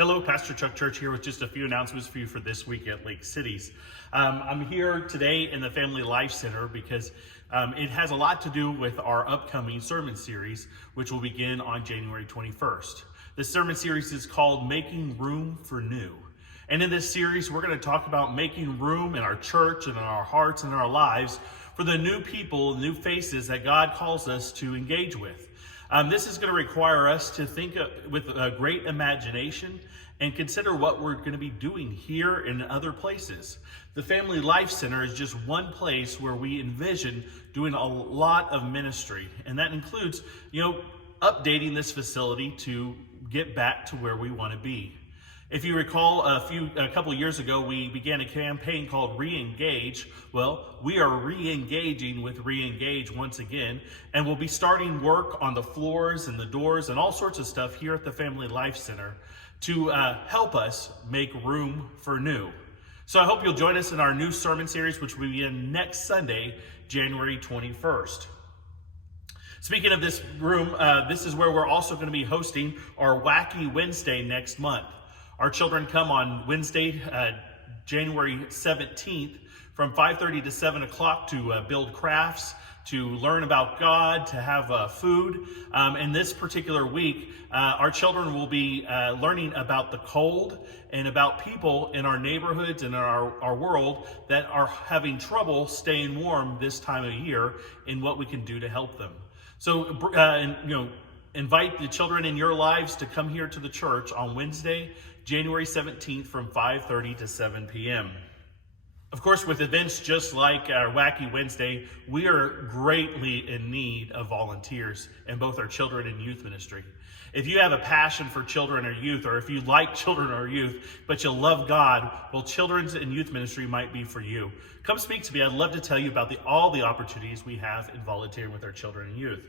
Hello, Pastor Chuck Church here with just a few announcements for you for this week at Lake Cities. I'm here today in the Family Life Center because it has a lot to do with our upcoming sermon series, which will begin on January 21st. The sermon series is called Making Room for New. And in this series, we're going to talk about making room in our church and in our hearts and in our lives for the new people, new faces that God calls us to engage with. This is going to require us to think with a great imagination and consider what we're going to be doing here and in other places. The Family Life Center is just one place where we envision doing a lot of ministry, and that includes, updating this facility to get back to where we want to be. If you recall, a couple of years ago, we began a campaign called Re-Engage. Well, we are re-engaging with Re-Engage once again, and we'll be starting work on the floors and the doors and all sorts of stuff here at the Family Life Center to help us make room for new. So I hope you'll join us in our new sermon series, which will begin next Sunday, January 21st. Speaking of this room, this is where we're also going to be hosting our Wacky Wednesday next month. Our children come on Wednesday, January 17th from 5:30 to 7 o'clock to build crafts, to learn about God, to have food. In this particular week, our children will be learning about the cold and about people in our neighborhoods and in our world that are having trouble staying warm this time of year and what we can do to help them. So, invite the children in your lives to come here to the church on Wednesday, January 17th from 5:30 to 7 p.m. Of course, with events just like our Wacky Wednesday, we are greatly in need of volunteers in both our children and youth ministry. If you have a passion for children or youth, or if you like children or youth, but you love God, well, children's and youth ministry might be for you. Come speak to me. I'd love to tell you about all the opportunities we have in volunteering with our children and youth.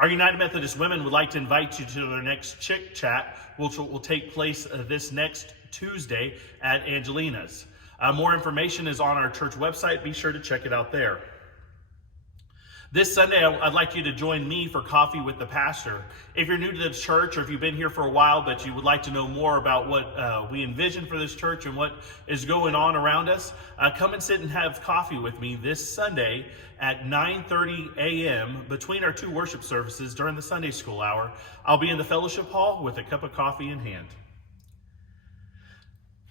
Our United Methodist Women would like to invite you to their next Chick Chat, which will take place this next Tuesday at Angelina's. More information is on our church website. Be sure to check it out there. This Sunday, I'd like you to join me for Coffee with the Pastor. If you're new to the church, or if you've been here for a while, but you would like to know more about what we envision for this church and what is going on around us, come and sit and have coffee with me this Sunday at 9:30 a.m. between our two worship services during the Sunday school hour. I'll be in the fellowship hall with a cup of coffee in hand.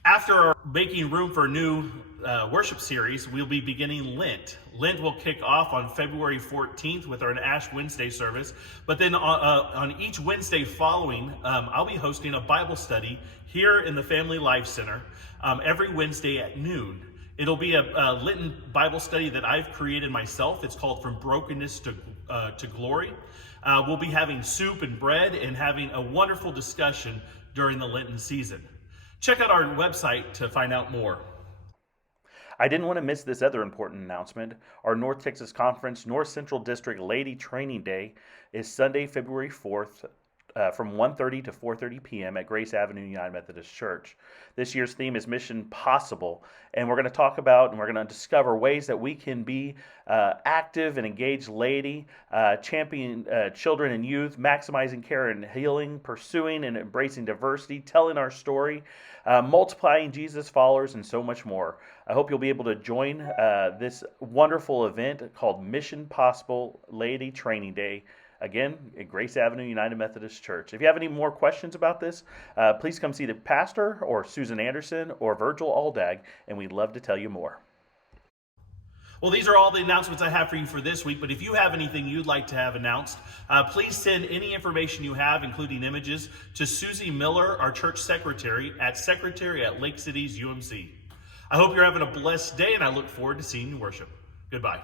After our Making Room for New worship series, we'll be beginning Lent. Lent will kick off on February 14th with our Ash Wednesday service. But then on each Wednesday following, I'll be hosting a Bible study here in the Family Life Center every Wednesday at noon. It'll be a Lenten Bible study that I've created myself. It's called From Brokenness to Glory. We'll be having soup and bread and having a wonderful discussion during the Lenten season. Check out our website to find out more. I didn't want to miss this other important announcement. Our North Texas Conference North Central District Lady Training Day is Sunday, February 4th from 1:30 to 4:30 p.m. at Grace Avenue United Methodist Church. This year's theme is Mission Possible, and we're going to talk about and we're going to discover ways that we can be active and engaged laity, championing children and youth, maximizing care and healing, pursuing and embracing diversity, telling our story, multiplying Jesus followers, and so much more. I hope you'll be able to join this wonderful event called Mission Possible Laity Training Day. Again, at Grace Avenue United Methodist Church. If you have any more questions about this, please come see the pastor or Susan Anderson or Virgil Aldag, and we'd love to tell you more. Well, these are all the announcements I have for you for this week, but if you have anything you'd like to have announced, please send any information you have, including images, to Susie Miller, our church secretary at Lake Cities UMC. I hope you're having a blessed day, and I look forward to seeing you worship. Goodbye.